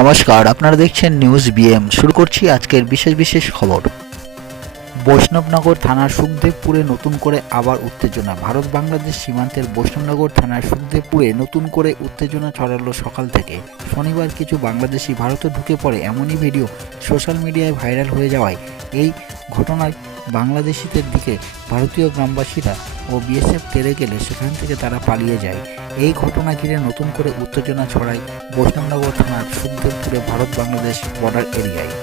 নমস্কার, আপনারা দেখছেন নিউজ বিএম। শুরু করছি আজকের বিশেষ খবর। বৈষ্ণবনগর থানার সুখদেবপুরে নতুন করে আবার উত্তেজনা। ভারত বাংলাদেশ সীমান্তের বৈষ্ণবনগর থানার সুখদেবপুরে নতুন করে উত্তেজনা ছড়ালো সকাল থেকে। শনিবার কিছু বাংলাদেশি ভারতে ঢুকে পড়ে এমনই ভিডিও সোশ্যাল মিডিয়ায় ভাইরাল হয়ে যাওয়ায় এই ঘটনায় বাংলাদেশিদের দিকে ভারতীয় গ্রামবাসীরা ও বিএসএফ তেড়ে গেলে সেখান থেকে তারা পালিয়ে যায়। এই ঘটনা ঘিরে নতুন করে উত্তেজনা ছড়ায় বৈষ্ণবনগর থানার সুখদেবপুরে ভারত বাংলাদেশ বর্ডার এরিয়ায়।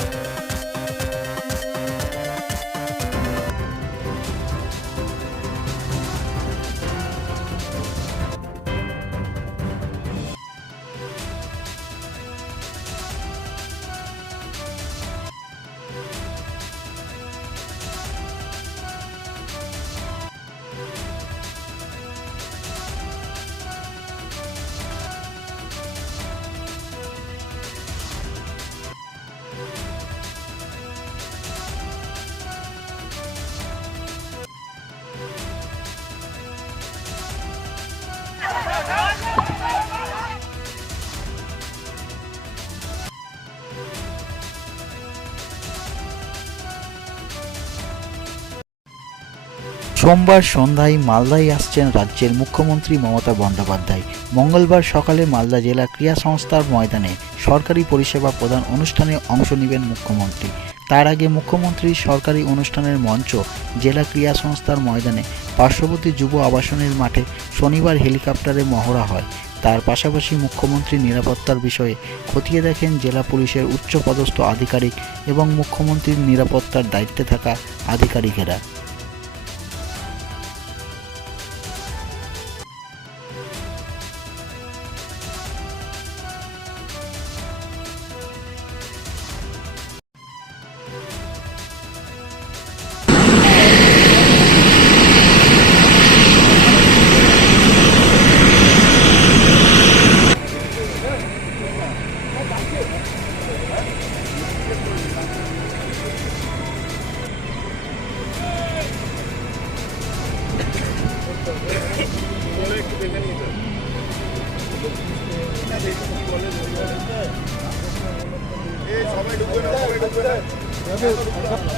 সোমবার সন্ধ্যায় মালদায় আসছেন রাজ্যের মুখ্যমন্ত্রী মমতা বন্দ্যোপাধ্যায়। মঙ্গলবার সকালে মালদা জেলা ক্রীড়া সংস্থার ময়দানে সরকারি পরিষেবা প্রদান অনুষ্ঠানে অংশ নেবেন মুখ্যমন্ত্রী। তার আগে মুখ্যমন্ত্রীর সরকারি অনুষ্ঠানের মঞ্চ জেলা ক্রীড়া সংস্থার ময়দানে পার্শ্ববর্তী যুব আবাসনের মাঠে শনিবার হেলিকপ্টারে মহড়া হয়। তার পাশাপাশি মুখ্যমন্ত্রী নিরাপত্তার বিষয়ে খতিয়ে দেখেন জেলা পুলিশের উচ্চপদস্থ আধিকারিক এবং মুখ্যমন্ত্রীর নিরাপত্তার দায়িত্বে থাকা আধিকারিকেরা।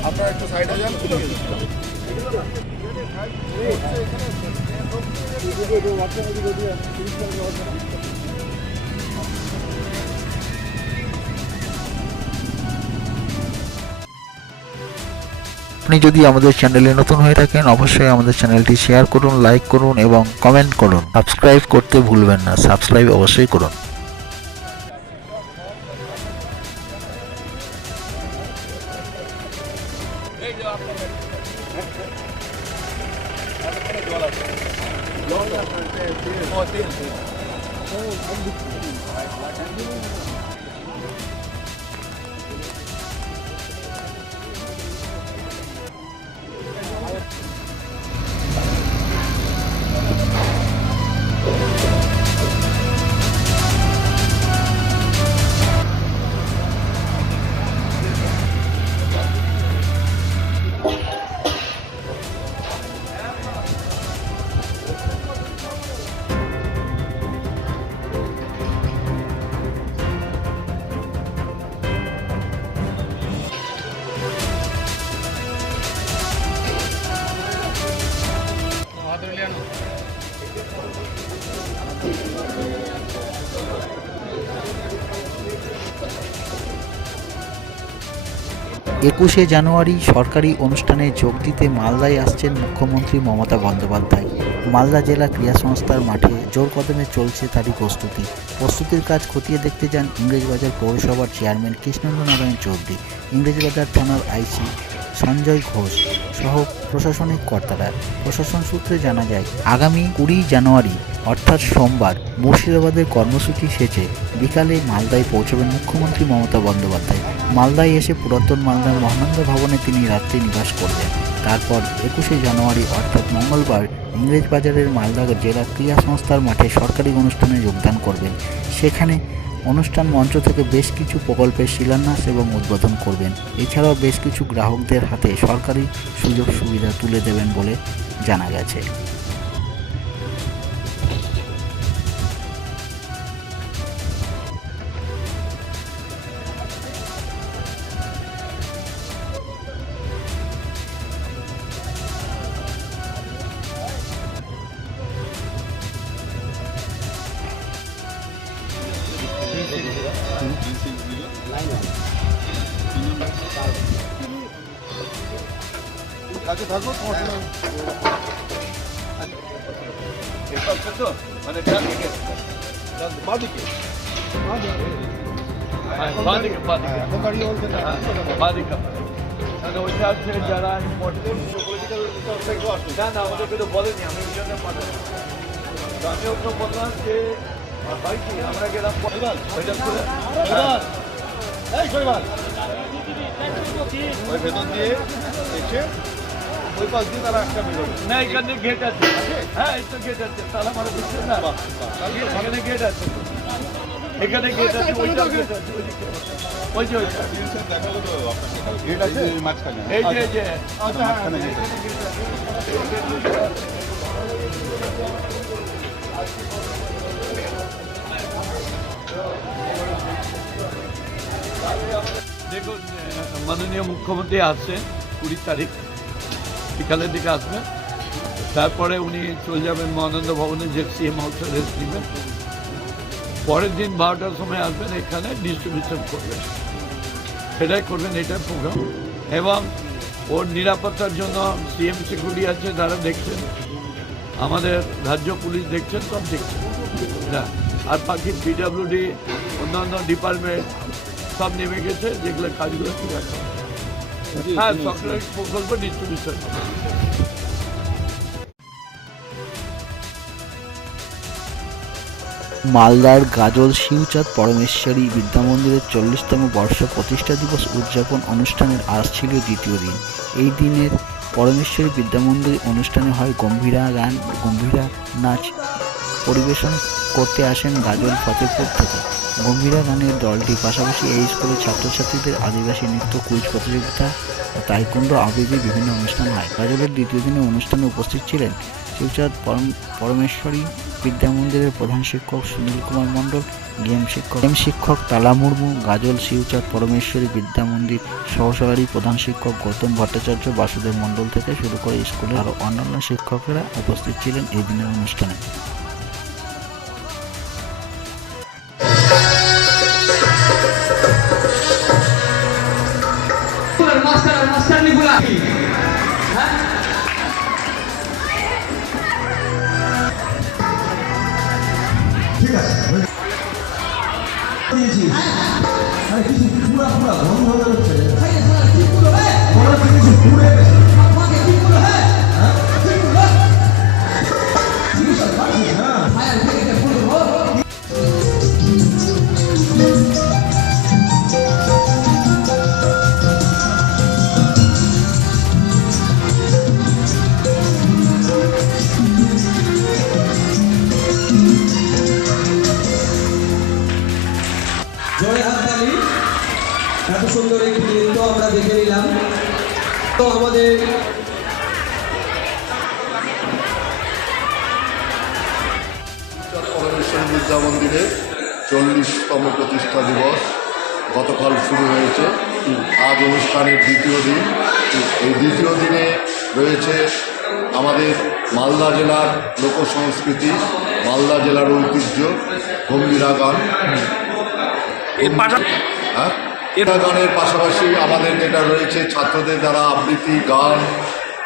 আপনারা একটু সাইডে যান। আপনি যদি আমাদের চ্যানেলে নতুন হয়ে থাকেন অবশ্যই আমাদের চ্যানেলটি শেয়ার করুন, লাইক করুন এবং কমেন্ট করুন। সাবস্ক্রাইব করতে ভুলবেন না, সাবস্ক্রাইব অবশ্যই করুন। একুশে জানুয়ারি সরকারি অনুষ্ঠানে যোগ দিতে মালদায় আসছেন মুখ্যমন্ত্রী মমতা বন্দ্যোপাধ্যায়। মালদা জেলা ক্রীড়া সংস্থার মাঠে জোর কদমে চলছে তারই প্রস্তুতির কাজ খতিয়ে দেখতে যান ইংরেজবাজার পৌরসভার চেয়ারম্যান কৃষ্ণেন্দ্র নারায়ণ চৌধুরী, ইংরেজবাজার থানার আইসি সঞ্জয় ঘোষ সহ প্রশাসনিক কর্তারা। প্রশাসন সূত্রে জানা যায়, আগামী 20 জানুয়ারি অর্থাৎ সোমবার মুর্শিদাবাদের কর্মসূচি শেষে বিকালে মালদায় পৌঁছবেন মুখ্যমন্ত্রী মমতা বন্দ্যোপাধ্যায়। মালদায় এসে পুরাতন মালদার মহানন্দা ভবনে তিনি রাত্রি নিবাস করবেন। তারপর 21শে জানুয়ারি অর্থাৎ মঙ্গলবার ইংরেজবাজারের মালদা জেলা ক্রীড়া সংস্থার মাঠে সরকারি অনুষ্ঠানে যোগদান করবেন। সেখানে অনুষ্ঠান মঞ্চ থেকে বেশ কিছু প্রকল্পের শিলান্যাস এবং উদ্বোধন করবেন। এছাড়াও বেশ কিছু গ্রাহকদের হাতে সরকারি সুযোগ সুবিধা তুলে দেবেন বলে জানা গেছে। কাছে থাকো তোমার মানে বাদিকে এখন দাঁড়িয়ে বলছেন ওইটা হচ্ছে যারা না না আমাদেরকে তো বলেনি, আমি ওই জন্য পাঠাই। আমি ওকে বললাম যে ভাই কি আমরা গেলাম ওই ভেতর দিয়ে এসে ওই পাশ দিয়ে তারা একটা বেরোবে না, এখানে গেট আছে। হ্যাঁ এই তো গেট আছে, তাহলে আমার বুঝছেন না, এখানে গেট আছে, এখানে গেট আছে, ওইটা গেট আছে, ওই যে ওইটা দেখাবো তো আপনাকে গেট আছে মাঝখানে এই যে আচ্ছা মাঝখানে গেট আছে। দেখুন মাননীয় মুখ্যমন্ত্রী আসছেন 20 তারিখ বিকালের দিকে আসবেন, তারপরে উনি চলে যাবেন মহানন্দ ভবনে, যে সিএম হাউসে রেস্ট নেবেন। পরের দিন 12টার সময় আসবেন, এখানে ডিস্ট্রিবিউশন করবেন, সেটাই করবেন, এটাই প্রোগ্রাম। এবং ওর নিরাপত্তার জন্য সিএম সিকিউরিটি আছে, তারা দেখছেন, আমাদের রাজ্য পুলিশ দেখছেন, সব দেখছেন না। আর বাকি পিডব্লিউডি অন্যান্য ডিপার্টমেন্ট সব নেমে গেছে, যেগুলো কাজগুলো ঠিক আছে। হ্যাঁ, সরকারি প্রকল্প ডিস্ট্রিবিউশন। মালদার গাজল শিবচাঁদ পরমেশ্বরী বিদ্যামন্দিরের 40তম বর্ষ প্রতিষ্ঠা দিবস উদযাপন অনুষ্ঠানের আজ ছিল দ্বিতীয় দিন। এই দিনের পরমেশ্বরী বিদ্যামন্দির অনুষ্ঠানে হয় গম্ভীরা গান, গম্ভীরা নাচ পরিবেশন করতে আসেন গাজল ফতেপুর থেকে গম্ভীরা গানের দলটি। পাশাপাশি এই স্কুলের ছাত্রছাত্রীদের আদিবাসী নৃত্য, কুইজ প্রতিযোগিতা ও তাইকুন্ডো আবৃত্তি বিভিন্ন অনুষ্ঠান হয়। গাজলের দ্বিতীয় দিনে অনুষ্ঠানে উপস্থিত ছিলেন শিবচাঁদ পরমেশ্বরী বিদ্যামন্দিরের প্রধান শিক্ষক সুনীল কুমার মণ্ডল, গেম শিক্ষক তালা মুর্মু, গাজল শিবচাঁদ পরমেশ্বরী বিদ্যামন্দির সহসভারী প্রধান শিক্ষক গৌতম ভট্টাচার্য, বাসুদেব মণ্ডল থেকে শুরু করে স্কুলের আরও অন্যান্য শিক্ষকেরা উপস্থিত ছিলেন এই দিনের অনুষ্ঠানে। ঠিক আছে দিয়েছি আরে কিছু পুরা পুরা ঘন হয়ে যাচ্ছে বড় কিছু পুরে আমাকে কি বলে হ্যাঁ কি বলে জিনিস আছে না ফায়ার থেকে বলবো জয় হাততালি। এত সুন্দর একটি নৃত্য আমরা দেখে নিলাম। তো আমাদের পরমেশ্বরী বিদ্যা মন্দিরের 40তম প্রতিষ্ঠা দিবস গতকাল শুরু হয়েছে। আজ অনুষ্ঠানের দ্বিতীয় দিন। এই দ্বিতীয় দিনে রয়েছে আমাদের মালদা জেলার লোকসংস্কৃতি, মালদা জেলার ঐতিহ্য, গম্ভীরা গান। হ্যাঁ, এটা গানের পাশাপাশি আমাদের যেটা রয়েছে ছাত্রদের দ্বারা আবৃত্তি, গান,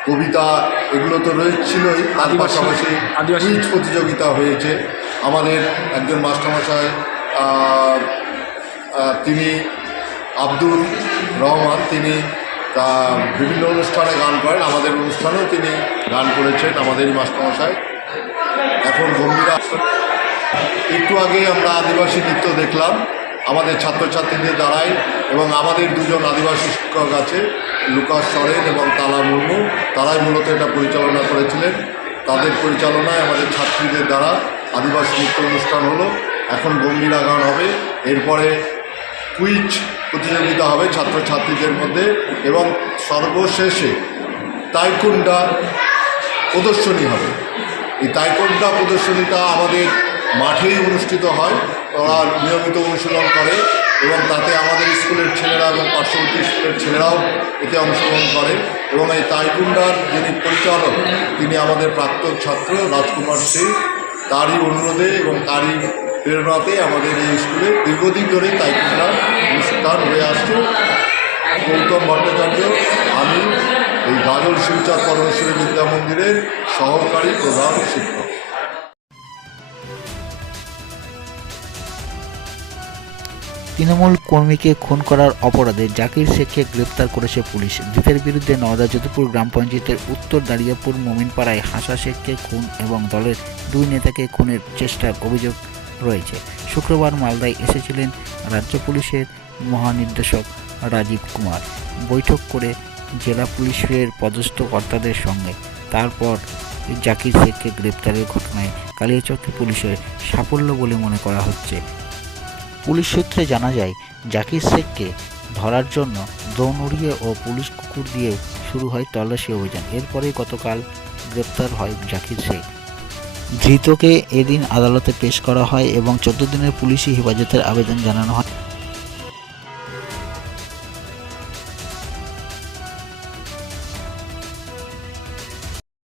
কবিতা, এগুলো তো রয়েছিলই। তার পাশাপাশি কুইজ প্রতিযোগিতা হয়েছে। আমাদের একজন মাস্টারমশাই তিনি আব্দুর রহমান, তিনি বিভিন্ন অনুষ্ঠানে গান করেন, আমাদের অনুষ্ঠানেও তিনি গান করেছেন, আমাদেরই মাস্টারমশাই। এখন গম্ভীরা, একটু আগে আমরা আদিবাসী নৃত্য দেখলাম আমাদের ছাত্রছাত্রীদের দ্বারাই, এবং আমাদের দুজন আদিবাসী শিক্ষক আছে, লুকাস সরেন এবং তালা মুর্মু, তারাই মূলত এটা পরিচালনা করেছিলেন। তাদের পরিচালনায় আমাদের ছাত্রীদের দ্বারা আদিবাসী নৃত্য অনুষ্ঠান হলো। এখন গম্ভীরা গান হবে, এরপরে কুইজ প্রতিযোগিতা হবে ছাত্রছাত্রীদের মধ্যে, এবং সর্বশেষে তাইকুন্ডা প্রদর্শনী হবে। এই তাইকুন্ডা প্রদর্শনীটা আমাদের মাঠেই অনুষ্ঠিত হয়, ওরা নিয়মিত অনুশীলন করে, এবং তাতে আমাদের স্কুলের ছেলেরা এবং পার্শ্ববর্তী স্কুলের ছেলেরাও এতে অংশগ্রহণ করে। এবং এই তাইকুন্ডার যিনি পরিচালক, তিনি আমাদের প্রাক্তন ছাত্র রাজকুমার সিং, তারই অনুরোধে এবং তারই প্রেরণাতে আমাদের এই স্কুলে দীর্ঘদিন ধরে তাইকুন্ডা অনুষ্ঠান হয়ে আসছে। গৌতম ভট্টাচার্য, আমি এই গাজল শিবচাঁদ পরমেশ্বরী বিদ্যা মন্দিরের সহকারী প্রধান শিক্ষক। তৃণমূল কর্মীকে খুন করার অপরাধে জাকির শেখকে গ্রেপ্তার করেছে পুলিশ। ধৃতের বিরুদ্ধে নওদা যদুপুর গ্রাম পঞ্চায়েতের উত্তর দাঁড়িয়াপুর মোমিনপাড়ায় হাসা শেখকে খুন এবং দলের 2 নেতাকে খুনের চেষ্টার অভিযোগ রয়েছে। শুক্রবার মালদায় এসেছিলেন রাজ্য পুলিশের মহানির্দেশক রাজীব কুমার। বৈঠক করে জেলা পুলিশের পদস্থ কর্তাদের সঙ্গে। তারপর জাকির শেখকে গ্রেপ্তারের ঘটনায় কালিয়াচক পুলিশের সাফল্য বলে মনে করা হচ্ছে। পুলিশ সূত্রে জানা যায়, জাকির শেখকে ধরার জন্য ড্রোন উড়িয়ে ও পুলিশ কুকুর দিয়ে শুরু হয় তল্লাশি অভিযান। এরপরেই গতকাল গ্রেপ্তার হয় জাকির শেখ। ধৃতকে এদিন আদালতে পেশ করা হয় এবং 14 দিনের পুলিশি হেফাজতের আবেদন জানানো হয়।